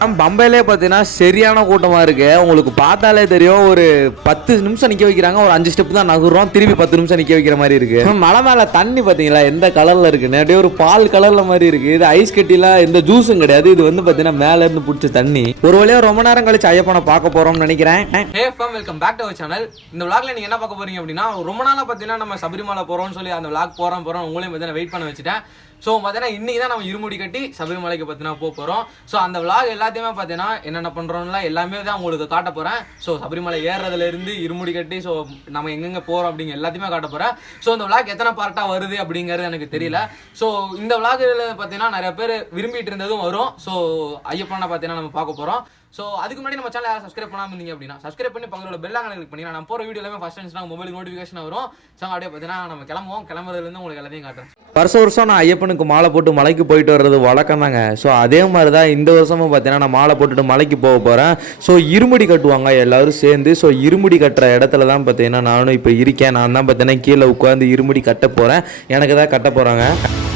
பம்பையிலே பார்த்தீங்கன்னா சரியான கூட்டமாக இருக்குது உங்களுக்கு பார்த்தாலே தெரியும் ஒரு பத்து நிமிஷம் நிற்க வைக்கிறாங்க ஒரு அஞ்சு ஸ்டெப் தான் நகர்றோம் திருப்பி பத்து நிமிஷம் நிற்க வைக்கிற மாதிரி இருக்குது மலை மேலே தண்ணி பார்த்தீங்களா எந்த கலரில் இருக்குன்னு? அப்படியே ஒரு பால் கலரில் மாதிரி இருக்குது இது ஐஸ் கட்டிலாம் எந்த ஜூஸும் கிடையாது. இது வந்து பார்த்தீங்கன்னா மேலே இருந்து பிடிச்ச தண்ணி. ஒரு வழியாக ரொம்ப நேரம் கழிச்சு ஐயப்பனை பார்க்க போகிறோம்னு நினைக்கிறேன். Hey fam welcome back to channel இந்த vlogல நீங்கள் என்ன பார்க்க போகிறீங்க அப்படின்னா ரொம்ப நாளாக பார்த்தீங்கன்னா நம்ம சபரிமலை போகிறோம்னு சொல்லி அந்த விளாக் போகிறோம் போகிறோம் உங்களையும் பார்த்தீங்கன்னா வெயிட் பண்ண வச்சுட்டேன். ஸோ பார்த்தீங்கன்னா இன்னைக்கு தான் நம்ம இருமுடி கட்டி சபரிமலைக்கு பார்த்தீங்கன்னா போக போகிறோம் ஸோ அந்த vlog எல்லாத்தையுமே பார்த்தீங்கன்னா என்னென்ன பண்ணுறோம்ல எல்லாமே தான் உங்களுக்கு காட்ட போகிறேன் ஸோ சபரிமலை ஏறுறதுல இருந்து இருமுடி கட்டி ஸோ நம்ம எங்கெங்கே போகிறோம் அப்படிங்க எல்லாத்தையுமே காட்ட போகிறேன் ஸோ இந்த விளாக் எத்தனை பார்ட்டாக வருது அப்படிங்கிறது எனக்கு தெரியல. ஸோ இந்த vlogல பார்த்தீங்கன்னா நிறைய பேர் விரும்பிட்டு இருந்ததும் வரும். ஸோ ஐயப்பனை பார்த்தீங்கன்னா நம்ம பார்க்க போகிறோம் ஸோ அதுக்கு முன்னாடி நம்ம சேனல் சப்ஸ்கிரைப் பண்ணாமல் இருந்தீங்க அப்படின்னா சப்ஸ்கிரைப் பண்ணி பக்கத்தில் பெல் ஆங்கலை கிளிக் பண்ணி நான் போகிற வீடியோ எல்லாமே ஃபஸ்ட் டைம் மொபைல் நோட்டிஃபிகேஷன் வரும். ஸோ அப்படியே பார்த்தீங்கன்னா நம்ம கிளம்புவோம். கிளம்புறதுலேருந்து உங்களுக்கு எல்லாத்தையும் காட்டுறேன். வருஷம் வருஷம் நான் ஐயப்பனுக்கு மாலை போட்டு மலைக்கு போயிட்டு வர்றது வழக்கம் தாங்க. ஸோ அதே மாதிரி தான் இந்த வருஷமும் பார்த்தீங்கன்னா நான் மாலை போட்டுட்டு மலைக்கு போக போகிறேன் ஸோ இருமுடி கட்டுவாங்க எல்லோரும் சேர்ந்து. ஸோ இருமுடி கட்டுற இடத்துல தான் பார்த்தீங்கன்னா நானும் இப்போ இருக்கேன். நான் தான் பார்த்தீங்கன்னா கீழே உட்காந்து இருமுடி கட்ட போகிறேன் எனக்கு தான் கட்ட போகிறாங்க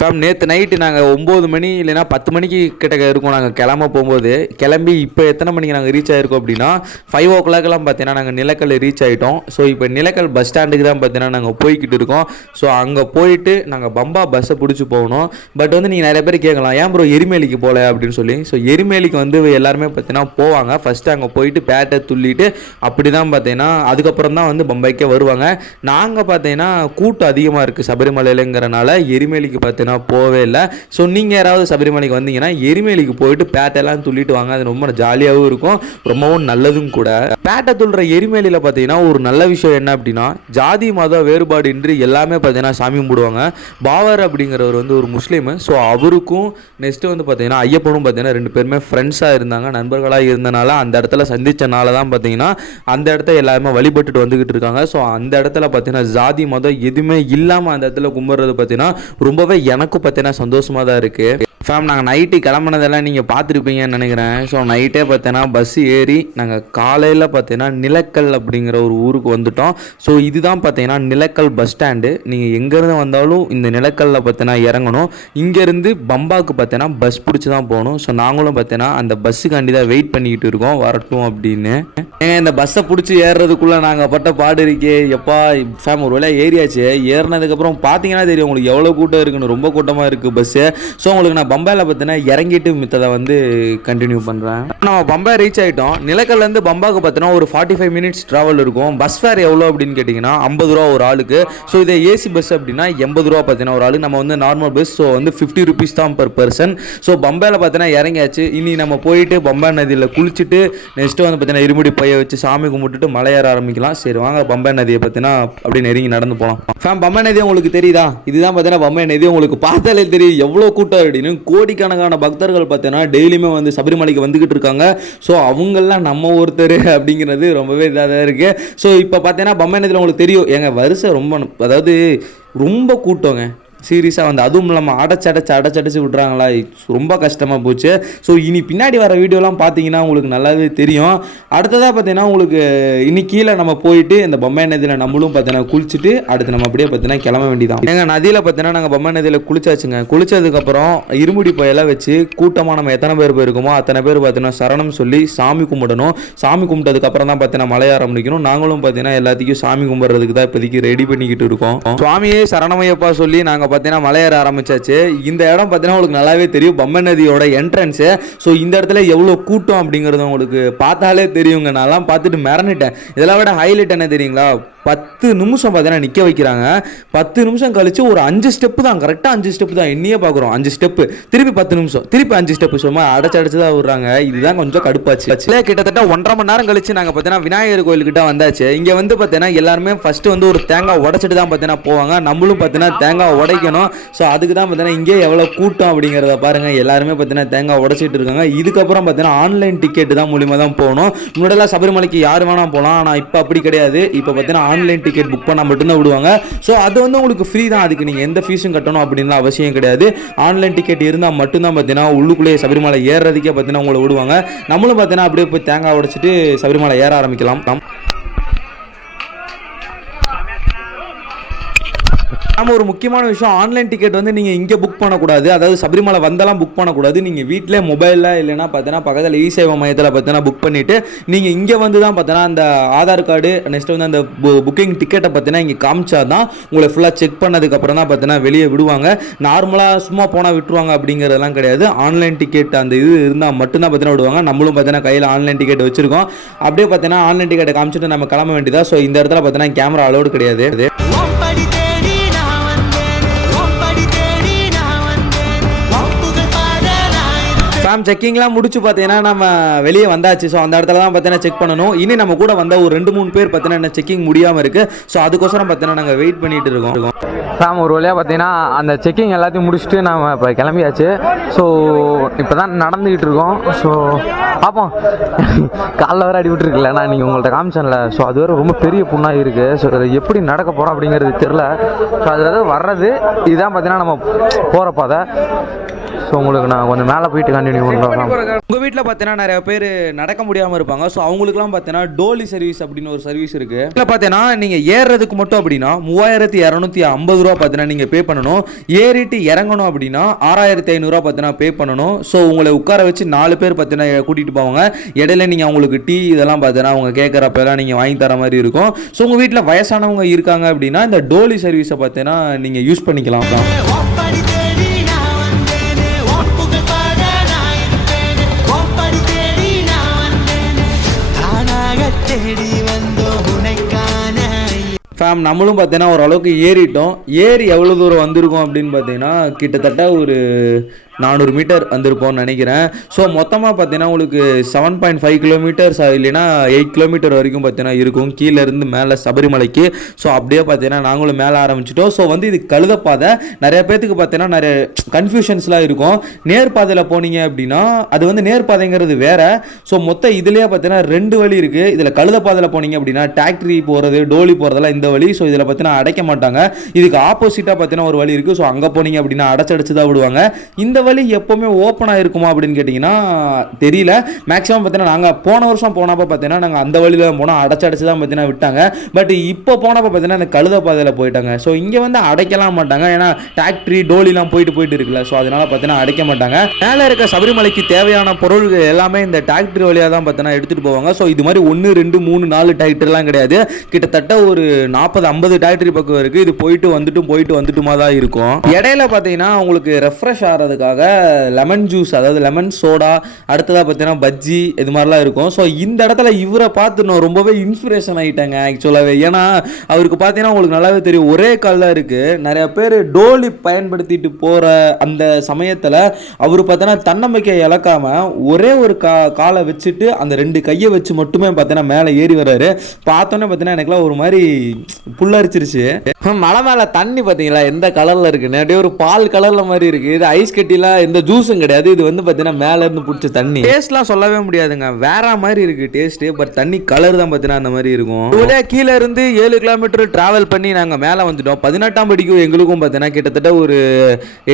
ஃபேம் நேற்று நைட்டு நாங்கள் ஒம்பது மணி இல்லைன்னா பத்து மணிக்கு கிட்ட இருக்கோம். நாங்கள் கிளம்ப போகும்போது கிளம்பி இப்போ எத்தனை மணிக்கு நாங்கள் ரீச் ஆகிருக்கோம் அப்படின்னா ஃபைவ் ஓ கிளாக்லாம் பார்த்தீங்கன்னா நாங்கள் நிலக்கல் ரீச் ஆகிட்டோம் ஸோ இப்போ நிலக்கல் பஸ் ஸ்டாண்டுக்கு தான் பார்த்தீங்கன்னா நாங்கள் போய்கிட்டு இருக்கோம். ஸோ அங்கே போயிட்டு நாங்கள் பம்பா பஸ்ஸை பிடிச்சி போகணும். பட் வந்து நீங்கள் நிறைய பேர் கேட்கலாம் ஏன் ப்ரோ எரிமேலிக்கு போகல அப்படின்னு சொல்லி. ஸோ எரிமேலிக்கு வந்து எல்லாருமே பார்த்தீங்கன்னா போவாங்க. ஃபஸ்ட்டு அங்கே போயிட்டு பேட்டை துள்ளிட்டு அப்படி தான் பார்த்தீங்கன்னா அதுக்கப்புறம் தான் வந்து பம்பாய்க்கே வருவாங்க. நாங்கள் பார்த்தீங்கன்னா கூட்டம் அதிகமாக இருக்குது சபரிமலையிலங்கிறனால எரிமேலிக்கு பார்த்தீங்கன்னா போகவே இல்லை. ஸோ நீங்கள் யாராவது சபரிமலைக்கு வந்தீங்கன்னா எரிமலைக்கு போயிட்டு பேட்டையெல்லாம் துள்ளிட்டு வாங்க. அது ரொம்ப ஜாலியாகவும் இருக்கும். ரொம்பவும் நல்லதும் கூட. பேட்டை துள்ளுற எரிமலையில் பார்த்தீங்கன்னா ஒரு நல்ல விஷயம் என்ன அப்படின்னா ஜாதி மத வேறுபாடு இன்றி எல்லாமே பார்த்தீங்கன்னா சாமி கும்பிடுவாங்க. பாவர் அப்படிங்கிறவர் வந்து ஒரு முஸ்லீமு. ஸோ அவருக்கும் நெக்ஸ்ட்டு வந்து பார்த்தீங்கன்னா ஐயப்பனும் பார்த்தீங்கன்னா ரெண்டு பேருமே ஃப்ரெண்ட்ஸாக இருந்தாங்க. நண்பர்களாக இருந்தனால அந்த இடத்துல சந்தித்தனால தான் பார்த்தீங்கன்னா அந்த இடத்த எல்லாருமே வழிபட்டுட்டு வந்துக்கிட்டு இருக்காங்க. ஸோ அந்த இடத்துல பார்த்தீங்கன்னா ஜாதி மதம் எதுவுமே இல்லாமல் அந்த இடத்துல கும்பிட்றது பார்த்தீங்கன்னா ரொம்பவே எனக்கும் பார்த்தீங்கன்னா சந்தோஷமாக தான் இருக்குது ஃபேம் நாங்கள் நைட்டு கிளம்புனதெல்லாம் நீங்கள் பார்த்துருப்பீங்கன்னு நினைக்கிறேன். ஸோ நைட்டே பார்த்தீங்கன்னா பஸ் ஏறி நாங்கள் காலையில் பார்த்தீங்கன்னா நிலக்கல் அப்படிங்கிற ஒரு ஊருக்கு வந்துட்டோம். ஸோ இதுதான் பார்த்தீங்கன்னா நிலக்கல் பஸ் ஸ்டாண்டு நீங்கள் எங்கேருந்து வந்தாலும் இந்த நிலக்கல்ல பார்த்தீங்கன்னா இறங்கணும். இங்கேருந்து பம்பாவுக்கு பார்த்தீங்கன்னா பஸ் பிடிச்சி தான் போகணும். ஸோ நாங்களும் பார்த்தீங்கன்னா அந்த பஸ்ஸுக்காண்டி தான் வெயிட் பண்ணிக்கிட்டு இருக்கோம். வரட்டும் அப்படின்னு. ஏங்க இந்த பஸ்ஸை பிடிச்சி ஏறுறதுக்குள்ளே நாங்கள் பட்ட பாடு இருக்கே. எப்பா ஃபேம் ஒரு வேளை ஏறியாச்சு. ஏறினதுக்கப்புறம் பார்த்தீங்கன்னா தெரியும் உங்களுக்கு எவ்வளோ கூட்டம் இருக்குன்னு. ரொம்ப கூட்டமாக இருக்குது பஸ்ஸு ஸோ உங்களுக்கு நான் பம்பாயில் பார்த்தீங்கன்னா இறங்கிட்டு மித்ததை வந்து கண்டினியூ பண்ணுறேன் நம்ம பம்பாய் ரீச் ஆகிட்டோம் நிலக்கல்லேருந்து பம்பாக்கு பார்த்தீங்கன்னா ஒரு ஃபார்ட்டி ஃபைவ் மினிட்ஸ் ட்ராவல் இருக்கும். பஸ் ஃபேர் எவ்வளோ அப்படின்னு கேட்டிங்கன்னா ஐம்பது ரூபா ஒரு ஆளுக்கு. ஸோ இதே ஏசி பஸ் அப்படின்னா எண்பது ரூபா பார்த்தீங்கன்னா ஒரு ஆளுக்கு. நம்ம வந்து நார்மல் பஸ் ஸோ வந்து ஃபிஃப்டி ருபீஸ் தான் பர் பர்சன் ஸோ பம்பாயில் பார்த்தீங்கன்னா இறங்கியாச்சு. இனி நம்ம போயிட்டு பம்பாய் நதியில் குளிச்சுட்டு நெக்ஸ்ட்டு வந்து பார்த்தீங்கன்னா இருமுடி பைய வச்சு சாமி கும்பிட்டுட்டு மலையேற ஆரம்பிக்கலாம். சரி வாங்க பம்பாய் நதியை பார்த்தீங்கன்னா அப்படியே நெருங்கி நடந்து போகலாம் ஃபேம் பம்பாய் நதி உங்களுக்கு தெரியுதா? இதுதான் பார்த்தீங்கன்னா பம்பாய் நதி. உங்களுக்கு பார்த்தாலே தெரியும் எவ்வளோ கூட்டம் அப்படின்னு கோடிக்கணக்கான பக்தர்கள் பார்த்தீங்கன்னா டெய்லியுமே வந்து சபரிமலைக்கு வந்துக்கிட்டு இருக்காங்க. ஸோ அவங்கெல்லாம் நம்ம ஒருத்தர் அப்படிங்கிறது ரொம்பவே இதாக தான் இருக்குது ஸோ இப்போ பார்த்தீங்கன்னா பம்பாய் உங்களுக்கு தெரியும். எங்கள் வரிசை ரொம்ப அதாவது ரொம்ப கூட்டங்க. சீரியஸாக வந்து அதுவும் இல்லாமல் அடைச்சடைச்சு அடைச்சடைச்சு விட்றாங்களா? ரொம்ப கஷ்டமாக போச்சு. ஸோ இனி பின்னாடி வர வீடியோலாம் பார்த்தீங்கன்னா உங்களுக்கு நல்லாவே தெரியும். அடுத்ததாக பார்த்தீங்கன்னா உங்களுக்கு இனி கீழே நம்ம போயிட்டு இந்த பொம்மை நதியில் நம்மளும் பார்த்தீங்கன்னா குளிச்சுட்டு அடுத்து நம்ம அப்படியே பார்த்தீங்கன்னா கிளம்ப வேண்டியதான் எங்கள் நதியில் பார்த்தீங்கன்னா நாங்கள் பொம்மை நதியில் குளிச்சாச்சுங்க. குளிச்சதுக்கப்புறம் இருமுடி பையெல்லாம் வச்சு கூட்டமாக நம்ம எத்தனை பேர் போயிருக்கோமோ அத்தனை பேர் பார்த்தீங்கன்னா சரணம் சொல்லி சாமி கும்பிடணும். சாமி கும்பிட்டதுக்கப்புறம் தான் பார்த்தீங்கன்னா மலைய ஆரம்பிக்கணும் நாங்களும் பார்த்தீங்கன்னா எல்லாத்தையும் சாமி கும்பிட்றதுக்கு தான் இப்போதைக்கு ரெடி பண்ணிக்கிட்டு இருக்கோம். சுவாமியே சரணமையப்பா சொல்லி நாங்கள் பார்த்தீங்கன்னா மலையேற ஆரம்பிச்சாச்சு. இந்த இடம் பார்த்தீங்கன்னா உங்களுக்கு நல்லாவே தெரியும். பம்மன் நதியோட என்ட்ரன்ஸு ஸோ இந்த இடத்துல எவ்வளோ கூட்டம் அப்படிங்கிறது உங்களுக்கு பார்த்தாலே தெரியுங்க. நான்லாம் பார்த்துட்டு மிரண்டுட்டேன். இதெல்லாம் விட ஹைலைட் என்ன தெரியுங்களா? பத்து நிமிஷம் பார்த்தீங்கன்னா நிற்க வைக்கிறாங்க. பத்து நிமிஷம் கழித்து ஒரு அஞ்சு ஸ்டெப்பு தான். கரெக்டாக அஞ்சு ஸ்டெப்பு தான். என்னையே பார்க்குறோம். அஞ்சு ஸ்டெப்பு திருப்பி பத்து நிமிஷம். திருப்பி அஞ்சு ஸ்டெப்பு சும்மா அடைச்சு அடைச்சு தான் விடுறாங்க. இதுதான் கொஞ்சம் கடுப்பாச்சு. இல்லை, கிட்டத்தட்ட ஒன்றரை மணி நேரம் கழிச்சு நாங்கள் பார்த்தீங்கன்னா விநாயகர் கோயில்கிட்ட வந்தாச்சு. இங்கே வந்து பார்த்தீங்கன்னா எல்லாருமே ஃபஸ்ட்டு வந்து ஒரு தேங்காய் உடைச்சிட்டு தான் பார்த்தீங்கன்னா போவாங்க. நம்மளும் பார்த்தீங்கன்னா தேங்காய் உடைக்கணும். ஸோ அதுக்கு தான் பார்த்தீங்கன்னா இங்கே எவ்வளோ கூட்டம் அப்படிங்கிறத பாருங்கள் எல்லாருமே பார்த்தீங்கன்னா தேங்காய் உடைச்சிட்டு இருக்காங்க. இதுக்கப்புறம் பார்த்தீங்கன்னா ஆன்லைன் டிக்கெட் தான் மூலியமாக தான் போகணும். முன்னாடியெல்லாம் சபரிமலைக்கு யார் வேணால் போகலாம். ஆனால் இப்போ அப்படி கிடையாது. இப்போ பார்த்தீங்கன்னா ஆன்லைன் டிக்கெட் புக் பண்ணால் மட்டும்தான் விடுவாங்க. ஸோ அது வந்து உங்களுக்கு ஃப்ரீ தான். அதுக்கு நீங்கள் எந்த ஃபீஸும் கட்டணும் அப்படின்னு அவசியம் கிடையாது. ஆன்லைன் டிக்கெட் இருந்தால் மட்டும்தான் பார்த்தீங்கன்னா உள்ளுக்குள்ளேயே சபரிமலை ஏறுறதுக்கே பார்த்தீங்கன்னா உங்களை விடுவாங்க. நம்மளும் பார்த்தீங்கன்னா அப்படியே போய் தேங்காய் உடைச்சிட்டு சபரிமலை ஏற ஆரம்பிக்கலாம். நம்ம ஒரு முக்கியமான விஷயம் ஆன்லைன் டிக்கெட் வந்து நீங்கள் இங்கே புக் பண்ணக்கூடாது. அதாவது சபரிமலை வந்தெல்லாம் புக் பண்ணக்கூடாது. நீங்கள் வீட்டிலே மொபைலில் இல்லைன்னா பார்த்தீங்கன்னா பக்கத்தில் இ சேவை மையத்தில் பார்த்தீங்கன்னா புக் பண்ணிவிட்டு நீங்கள் இங்கே வந்து தான் பார்த்தீங்கன்னா அந்த ஆதார் கார்டு நெக்ஸ்ட் வந்து அந்த புக்கிங் டிக்கெட்டை பார்த்தீங்கன்னா இங்கே காமிச்சா தான் உங்களை ஃபுல்லாக செக் பண்ணதுக்கப்புறம் தான் பார்த்தீங்கன்னா வெளியே விடுவாங்க. நார்மலாக சும்மா போனால் விட்டுருவாங்க அப்படிங்கிறதெல்லாம் கிடையாது. ஆன்லைன் டிக்கெட் அந்த இது இருந்தால் மட்டும்தான் பார்த்தீங்கன்னா விடுவாங்க. நம்மளும் பார்த்தீங்கன்னா கையில் ஆன்லைன் டிக்கெட் வச்சுருக்கோம். அப்படியே பார்த்தீங்கன்னா ஆன்லைன் டிக்கெட்டை காமிச்சிட்டு நம்ம கிளம்ப வேண்டியதா? ஸோ இந்த இடத்துல பார்த்தீங்கன்னா கேமரா அலோடு கிடையாது. நான் ஃபேம் செக்கிங்லாம் முடிச்சு பார்த்தீங்கன்னா நம்ம வெளியே வந்தாச்சு. ஸோ அந்த இடத்துல தான் பார்த்தீங்கன்னா செக் பண்ணணும். இனி நம்ம கூட வந்த ஒரு ரெண்டு மூணு பேர் பார்த்தீங்கன்னா செக்கிங் முடியாமல் இருக்கு. ஸோ அதுக்கோசரம் பார்த்தீங்கன்னா நாங்கள் வெயிட் பண்ணிட்டு இருக்கோம். ஃபேம் ஒரு வழியாக பார்த்தீங்கன்னா அந்த செக்கிங் எல்லாத்தையும் முடிச்சுட்டு நாம் இப்போ கிளம்பியாச்சு. ஸோ இப்போ தான் நடந்துக்கிட்டு இருக்கோம். ஸோ பார்ப்போம் காலைல வர அடிபட்டுருக்குல்ல நான் நீங்கள் உங்கள்கிட்ட காமிச்சேன்ல. ஸோ அது வேறு ரொம்ப பெரிய புண்ணாக இருக்குது ஸோ அது எப்படி நடக்க போகிறோம் அப்படிங்கிறது தெரில ஸோ அதில் வர்றது. இதுதான் பார்த்தீங்கன்னா நம்ம போகிற பாதை. ஸோ உங்களுக்கு நான் கொஞ்சம் மேலே போயிட்டு கண்டினியூ பண்ணுறோம் உங்கள் வீட்டில் பார்த்தீங்கன்னா நிறைய பேர் நடக்க முடியாமல் இருப்பாங்க. ஸோ அவங்களுக்குலாம் பார்த்தீங்கன்னா டோலி சர்வீஸ் அப்படின்னு ஒரு சர்வீஸ் இருக்குது இதில் பார்த்தீங்கன்னா நீங்கள் ஏறுறதுக்கு மட்டும் அப்படின்னா மூவாயிரத்தி இரநூத்தி ஐம்பது ரூபா பார்த்தீங்கன்னா நீங்கள் பே பண்ணணும். ஏறிட்டு இறங்கணும் அப்படின்னா ஆறாயிரத்தி ஐநூறுரூவா பார்த்தீங்கன்னா பே பண்ணணும். ஸோ உங்களை உட்கார வச்சு நாலு பேர் பார்த்தீங்கன்னா கூட்டிகிட்டு போவாங்க. இடையில நீங்கள் அவங்களுக்கு டீ இதெல்லாம் பார்த்தீங்கன்னா அவங்க கேட்குறப்பெல்லாம் நீங்கள் வாங்கி தர மாதிரி இருக்கும். ஸோ உங்கள் வீட்டில் வயசானவங்க இருக்காங்க அப்படின்னா இந்த டோலி சர்வீஸை பார்த்தீங்கன்னா நீங்கள் யூஸ் பண்ணிக்கலாம். தான் தேடி வந்தோம் உனைக்கான ஃபேம் நம்மளும் பார்த்தீங்கன்னா ஓரளவுக்கு ஏறிட்டோம். ஏறி எவ்வளோ தூரம் வந்திருக்கோம் அப்படின்னு பார்த்தீங்கன்னா கிட்டத்தட்ட ஒரு நானூறு மீட்டர் வந்திருப்போம்னு நினைக்கிறேன். ஸோ மொத்தமாக பார்த்தீங்கன்னா உங்களுக்கு செவன் பாயிண்ட் ஃபைவ் கிலோமீட்டர்ஸ் இல்லைன்னா எயிட் கிலோமீட்டர் வரைக்கும் பார்த்தீங்கன்னா இருக்கும். கீழேருந்து மேலே சபரிமலைக்கு. ஸோ அப்படியே பார்த்தீங்கன்னா நாங்களும் மேலே ஆரம்பிச்சிட்டோம். ஸோ வந்து இது கழுதப்பாதை நிறைய பேர்த்துக்கு பார்த்தீங்கன்னா நிறைய கன்ஃபியூஷன்ஸ்லாம் இருக்கும். நேர்பாதையில் போனீங்க அப்படின்னா அது வந்து நேர்பாதைங்கிறது வேற. ஸோ மொத்தம் இதுலேயே பார்த்தீங்கன்னா ரெண்டு வழி இருக்குது இதில் கழுதப்பாதையில் போனீங்க அப்படின்னா டாக்டரி போகிறது டோலி போகிறதெல்லாம் இந்த வழி. ஸோ இதில் பார்த்தீங்கன்னா அடைக்க மாட்டாங்க. இதுக்கு ஆப்போசிட்டாக பார்த்தீங்கன்னா ஒரு வழி இருக்குது ஸோ அங்கே போனீங்க அப்படின்னா அடைச்சடிச்சு தான் விடுவாங்க. இந்த வழி எப்போவுமே ஓப்பனாக இருக்குமா அப்படின்னு கேட்டிங்கன்னா தெரியல. மேக்ஸிமம் பார்த்தீங்கன்னா நாங்கள் போன வருஷம் போனப்போ பார்த்தீங்கன்னா நாங்கள் அந்த வழியில் தான் போனோம். அடைச்சு அடைச்சு தான் பார்த்தீங்கன்னா விட்டாங்க. பட் இப்போ போனப்போ பார்த்தீங்கன்னா அந்த கழுத பாதையில் போயிட்டாங்க. ஸோ இங்கே வந்து அடைக்கலாம் மாட்டாங்க. ஏன்னா டாக்டரி டோலிலாம் போயிட்டு போயிட்டு இருக்குல்ல. ஸோ அதனால பார்த்தீங்கன்னா அடைக்க மாட்டாங்க. மேலே இருக்க சபரிமலைக்கு தேவையான பொருள்கள் எல்லாமே இந்த டாக்டரி வழியாக தான் பார்த்தீங்கன்னா எடுத்துகிட்டு போவாங்க. ஸோ இது மாதிரி ஒன்று ரெண்டு மூணு நாலு டிராக்டர்லாம் கிடையாது. கிட்டத்தட்ட ஒரு நாற்பது ஐம்பது டிராக்டரி பக்கம் இருக்குது இது போயிட்டு வந்துட்டும் போயிட்டு வந்துட்டுமா தான் இருக்கும். இடையில பார்த்தீங்கன்னா உங்களுக்கு ரெஃப்ரெஷ் ஆகிறதுக்காக லெமன் ஜூஸ் அதாவது லெமன் சோடா அடுத்ததாக பார்த்தீங்கன்னா பஜ்ஜி இது மாதிரிலாம் இருக்கும். ஸோ இந்த இடத்துல இவரை பார்த்து நான் ரொம்பவே இன்ஸ்பிரேஷன் ஆகிட்டேங்க ஆக்சுவலாகவே ஏன்னா அவருக்கு பார்த்தீங்கன்னா உங்களுக்கு நல்லாவே தெரியும் ஒரே கால் தான் இருக்குது நிறைய பேர் டோலி பயன்படுத்திட்டு போகிற அந்த சமயத்தில் அவர் பார்த்தீங்கன்னா தன்னம்பிக்கை இழக்காமல் ஒரே ஒரு கா காலை வச்சுட்டு அந்த ரெண்டு கையை வச்சு மட்டுமே பார்த்தீங்கன்னா மேலே ஏறி வர்றாரு. பார்த்தோன்னே பார்த்தீங்கன்னா எனக்குலாம் ஒரு மாதிரி புல்லரிச்சிருச்சு. மலை மேலே தண்ணி பார்த்தீங்களா? எந்த கலரில் இருக்குன்னு? அப்படியே ஒரு பால் கலரில் மாதிரி இருக்குது இது ஐஸ் கட்டிலாம் எந்த ஜூஸும் கிடையாது. இது வந்து பார்த்தீங்கன்னா மேலே இருந்து பிடிச்ச தண்ணி. டேஸ்ட்லாம் சொல்லவே முடியாதுங்க. வேற மாதிரி இருக்கு டேஸ்ட் பட் தண்ணி கலர் தான் பார்த்தீங்கன்னா அந்த மாதிரி இருக்கும். இதுல கீழே இருந்து ஏழு கிலோமீட்டர் டிராவல் பண்ணி நாங்கள் மேலே வந்துட்டோம். பதினெட்டாம் படிக்கும் எங்களுக்கும் பார்த்தீங்கன்னா கிட்டத்தட்ட ஒரு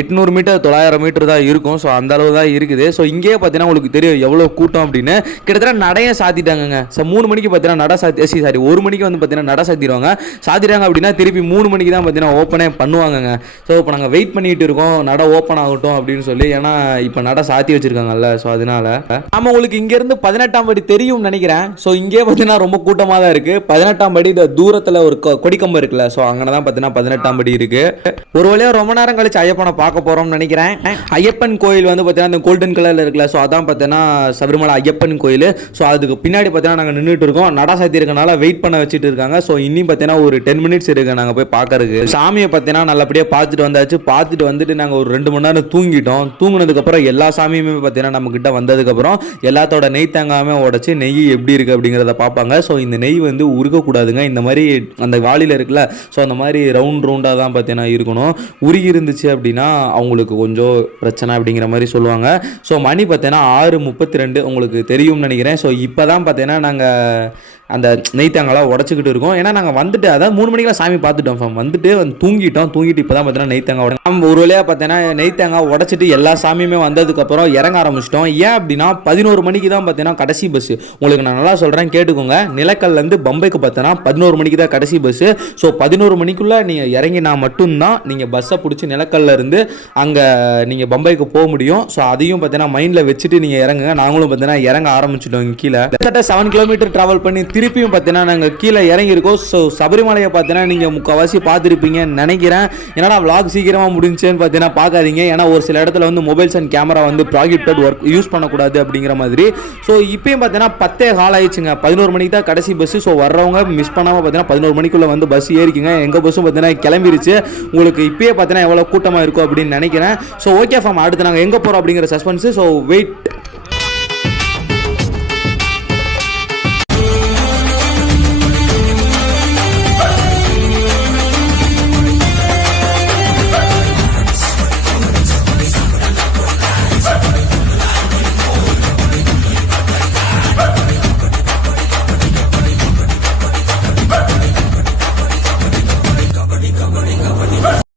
எட்நூறு மீட்டர் தொள்ளாயிரம் மீட்டர் தான் இருக்கும். ஸோ அந்த அளவு தான் இருக்குது. ஸோ இங்கேயே பார்த்தீங்கன்னா உங்களுக்கு தெரியும் எவ்வளோ கூட்டம் அப்படின்னு. கிட்டத்தட்ட நடைய சாத்திட்டாங்கங்க. ஸோ மூணு மணிக்கு பார்த்தீங்கன்னா நட சாத்தி eh, சாரி ஒரு மணிக்கு வந்து பார்த்தீங்கன்னா நட சாத்திடுவாங்க. சாத்திட்டாங்க அப்படின்னா திருப்பி மூணு மணிக்கு தான் பார்த்தீங்கன்னா ஓப்பனே பண்ணுவாங்கங்க. ஸோ இப்போ நாங்கள் வெயிட் பண்ணிட்டு இருக்கோம். நட ஓப்பன் ஆகட்டும் அப்படின்னு அப்படின்னு சொல்லி ஏன்னா இப்போ நட சாத்தி வச்சிருக்காங்கல்ல ஸோ அதனால. நம்ம உங்களுக்கு இங்கேருந்து பதினெட்டாம் படி தெரியும்னு நினைக்கிறேன். ஸோ இங்கே பார்த்தீங்கன்னா ரொம்ப கூட்டமாக தான் இருக்குது பதினெட்டாம் படி இந்த தூரத்தில் ஒரு கொடிக்கம்பு இருக்குல்ல ஸோ அங்கே தான் பார்த்தீங்கன்னா பதினெட்டாம் படி இருக்குது ஒரு வழியாக ரொம்ப நேரம் கழிச்சு ஐயப்பனை பார்க்க போகிறோம்னு நினைக்கிறேன். ஐயப்பன் கோயில் வந்து பார்த்தீங்கன்னா அந்த கோல்டன் கலரில் இருக்குல்ல ஸோ அதான் பார்த்தீங்கன்னா சபரிமலை ஐயப்பன் கோயில். ஸோ அதுக்கு பின்னாடி பார்த்தீங்கன்னா நாங்கள் நின்றுட்டு இருக்கோம். நட சாத்தி இருக்கனால வெயிட் பண்ண வச்சுட்டு இருக்காங்க. ஸோ இன்னும் பார்த்தீங்கன்னா ஒரு டென் மினிட்ஸ் இருக்கு நாங்கள் போய் பார்க்கறதுக்கு சாமியை பார்த்தீங்கன்னா நல்லபடியாக பார்த்துட்டு வந்தாச்சு. பார்த்துட்டு வந்துட்டு நாங்கள் ஒரு ரெண்டு மணி நேரம் தூங்கிட்டு தூங்கிட்டோம். தூங்கினதுக்கப்புறம் எல்லா சாமியுமே பார்த்தீங்கன்னா நம்மக்கிட்ட வந்ததுக்கப்புறம் எல்லாத்தோட நெய் தேங்காயுமே உடச்சி நெய் எப்படி இருக்குது அப்படிங்கிறத பார்ப்பாங்க. ஸோ இந்த நெய் வந்து உருகக்கூடாதுங்க. இந்த மாதிரி அந்த வாளியில் இருக்குல்ல ஸோ அந்த மாதிரி ரவுண்ட் ரவுண்டாக தான் பார்த்தீங்கன்னா இருக்கணும். உருகி இருந்துச்சு அப்படின்னா அவங்களுக்கு கொஞ்சம் பிரச்சனை அப்படிங்கிற மாதிரி சொல்லுவாங்க. ஸோ மணி பார்த்தீங்கன்னா ஆறு முப்பத்தி ரெண்டு உங்களுக்கு தெரியும்னு நினைக்கிறேன். ஸோ இப்போ தான் பார்த்தீங்கன்னா நாங்கள் அந்த நெய் தேங்காய்லாம் உடச்சிக்கிட்டு இருக்கோம். ஏன்னா நாங்கள் வந்துட்டு அதாவது மூணு மணிக்கெல்லாம் சாமி பார்த்துட்டோம் வந்துட்டு வந்து தூங்கிட்டோம். தூங்கிட்டு இப்போ தான் பார்த்தீங்கன்னா நெய் தேங்காய் உடனே நம்ம ஒரு வழியாக பார்த்தீங்கன்னா நெய் தேங்காய் உடச்சி முடிச்சுட்டு எல்லா சாமியுமே வந்ததுக்கப்புறம் இறங்க ஆரம்பிச்சிட்டோம். ஏன் அப்படின்னா பதினோரு மணிக்கு தான் பார்த்தீங்கன்னா கடைசி பஸ் உங்களுக்கு நான் நல்லா சொல்கிறேன் கேட்டுக்கோங்க. நிலக்கல்லேருந்து பம்பைக்கு பார்த்தோன்னா பதினோரு மணிக்கு தான் கடைசி பஸ்ஸு ஸோ பதினோரு மணிக்குள்ளே நீங்கள் இறங்கினா மட்டும்தான் நீங்கள் பஸ்ஸை பிடிச்சி நிலக்கல்லேருந்து அங்கே நீங்கள் பம்பைக்கு போக முடியும். ஸோ அதையும் பார்த்தீங்கன்னா மைண்டில் வச்சுட்டு நீங்கள் இறங்குங்க. நாங்களும் பார்த்தீங்கன்னா இறங்க ஆரம்பிச்சிட்டோம் இங்கே கீழே. கிட்டத்தட்ட செவன் கிலோமீட்டர் ட்ராவல் பண்ணி திருப்பியும் பார்த்தீங்கன்னா நாங்கள் கீழே இறங்கியிருக்கோம். ஸோ சபரிமலையை பார்த்தீங்கன்னா நீங்கள் முக்கால்வாசி பார்த்துருப்பீங்கன்னு நினைக்கிறேன். என்னடா vlog சீக்கிரமாக முடிஞ்சுன்னு பார்த்தீங்கன்னா பார்க்காதீங்க. ஏன்னா ஒரு சில இடத்துல வந்து மொபைல்ஸ் அண்ட் கேமரா வந்து ப்ராஜெக்டட் ஒர்க் யூஸ் பண்ணக்கூடாது அப்படிங்கிற மாதிரி. ஸோ இப்பயும் பார்த்தீங்கன்னா பத்தே கால் ஆயிடுச்சுங்க. பதினோரு மணிக்கு தான் கடைசி பஸ்ஸு ஸோ வர்றவங்க மிஸ் பண்ணாமல் பார்த்தீங்கன்னா பதினோரு மணிக்குள்ளே வந்து பஸ் ஏறிக்குங்க. எங்கள் பஸ்ஸும் பார்த்தீங்கன்னா கிளம்பிருச்சு. உங்களுக்கு இப்பயே பார்த்தீங்கன்னா எவ்வளோ கூட்டமாக இருக்கும் அப்படின்னு நினைக்கிறேன். ஸோ ஓகே ஃபார்ம் அடுத்து நாங்கள் எங்கே போகிறோம் அப்படிங்கிற சஸ்பென்ஸு ஸோ வெயிட்